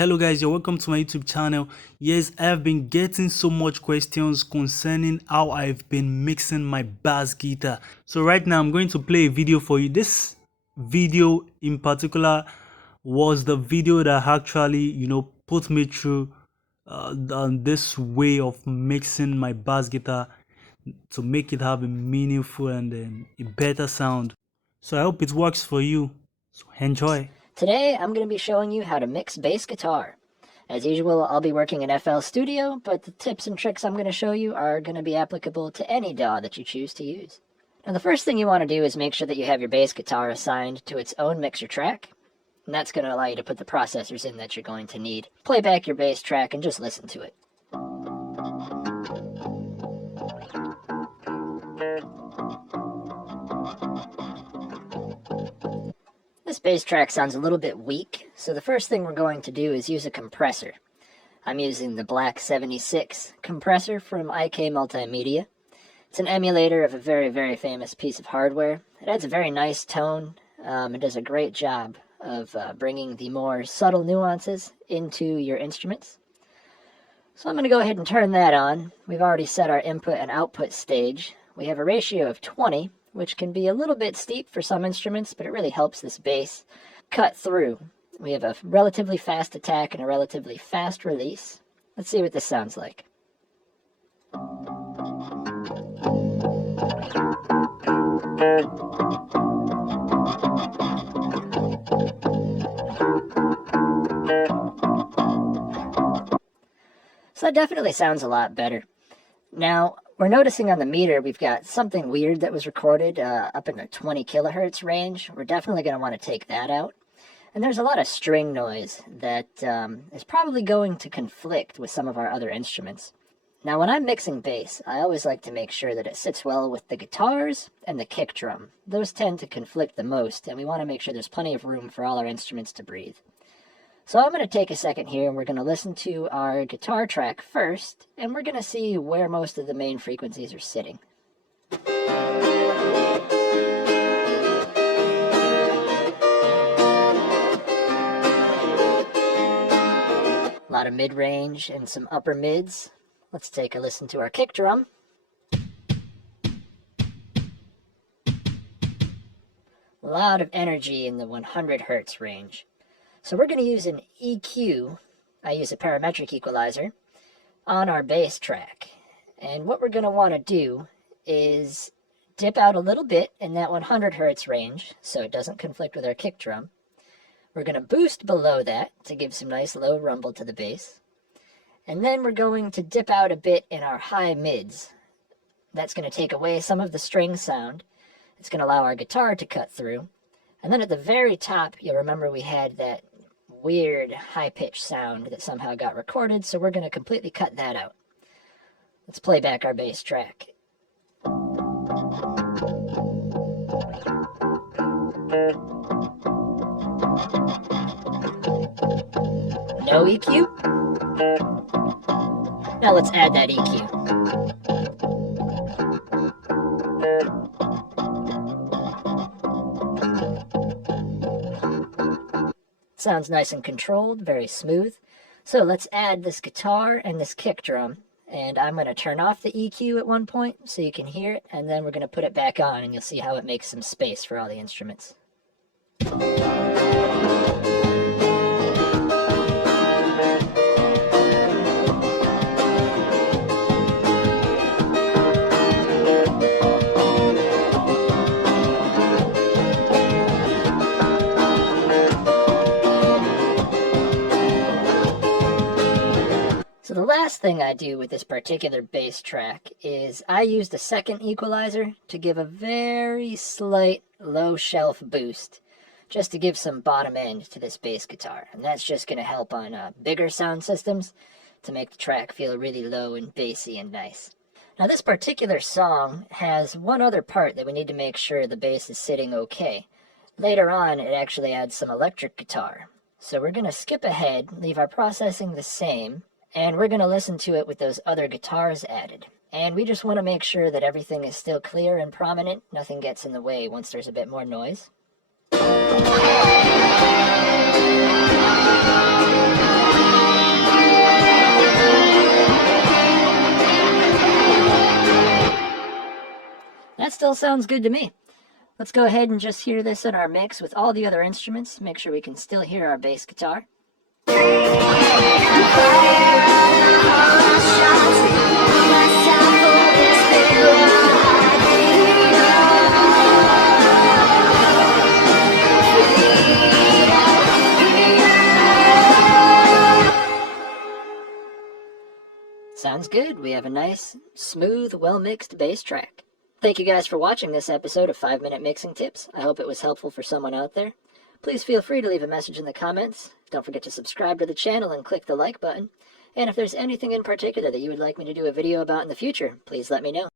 Hello guys, you're welcome to my YouTube channel. Yes, I have been getting so much questions concerning how I've been mixing my bass guitar. So right now I'm going to play a video for you. This video in particular was the video that actually, put me through this way of mixing my bass guitar to make it have a meaningful and a better sound. So I hope it works for you. So enjoy. Today, I'm going to be showing you how to mix bass guitar. As usual, I'll be working in FL Studio, but the tips and tricks I'm going to show you are going to be applicable to any DAW that you choose to use. Now, the first thing you want to do is make sure that you have your bass guitar assigned to its own mixer track, and that's going to allow you to put the processors in that you're going to need. Play back your bass track and just listen to it. This bass track sounds a little bit weak, so the first thing we're going to do is use a compressor. I'm using the Black 76 compressor from IK Multimedia. It's an emulator of a very, very famous piece of hardware. It adds a very nice tone. It does a great job of bringing the more subtle nuances into your instruments. So I'm going to go ahead and turn that on. We've already set our input and output stage. We have a ratio of 20. Which can be a little bit steep for some instruments, but it really helps this bass cut through. We have a relatively fast attack and a relatively fast release. Let's see what this sounds like. So that definitely sounds a lot better. Now, we're noticing on the meter we've got something weird that was recorded up in the 20 kilohertz range. We're definitely going to want to take that out. And there's a lot of string noise that is probably going to conflict with some of our other instruments. Now, when I'm mixing bass, I always like to make sure that it sits well with the guitars and the kick drum. Those tend to conflict the most, and we want to make sure there's plenty of room for all our instruments to breathe. So I'm going to take a second here and we're going to listen to our guitar track first, and we're going to see where most of the main frequencies are sitting. A lot of mid-range and some upper mids. Let's take a listen to our kick drum. A lot of energy in the 100 hertz range. So we're going to use an EQ, I use a parametric equalizer, on our bass track. And what we're going to want to do is dip out a little bit in that 100 hertz range so it doesn't conflict with our kick drum. We're going to boost below that to give some nice low rumble to the bass. And then we're going to dip out a bit in our high mids. That's going to take away some of the string sound. It's going to allow our guitar to cut through. And then at the very top, you'll remember we had that weird high-pitched sound that somehow got recorded, so we're going to completely cut that out. Let's play back our bass track. No EQ? Now let's add that EQ. Sounds nice and controlled, very smooth. So let's add this guitar and this kick drum. And I'm going to turn off the EQ at one point so you can hear it. And then we're going to put it back on and you'll see how it makes some space for all the instruments. So the last thing I do with this particular bass track is I used a second equalizer to give a very slight low shelf boost, just to give some bottom end to this bass guitar. And that's just going to help on bigger sound systems to make the track feel really low and bassy and nice. Now this particular song has one other part that we need to make sure the bass is sitting okay. Later on it actually adds some electric guitar. So we're going to skip ahead, leave our processing the same, and we're going to listen to it with those other guitars added. And we just want to make sure that everything is still clear and prominent, nothing gets in the way once there's a bit more noise. still sounds good to me. Let's go ahead and just hear this in our mix with all the other instruments. Make sure we can still hear our bass guitar. Sounds good. We have a nice, smooth, well-mixed bass track. Thank you guys for watching this episode of 5-Minute Mixing Tips. I hope it was helpful for someone out there. Please feel free to leave a message in the comments. Don't forget to subscribe to the channel and click the like button. And if there's anything in particular that you would like me to do a video about in the future, please let me know.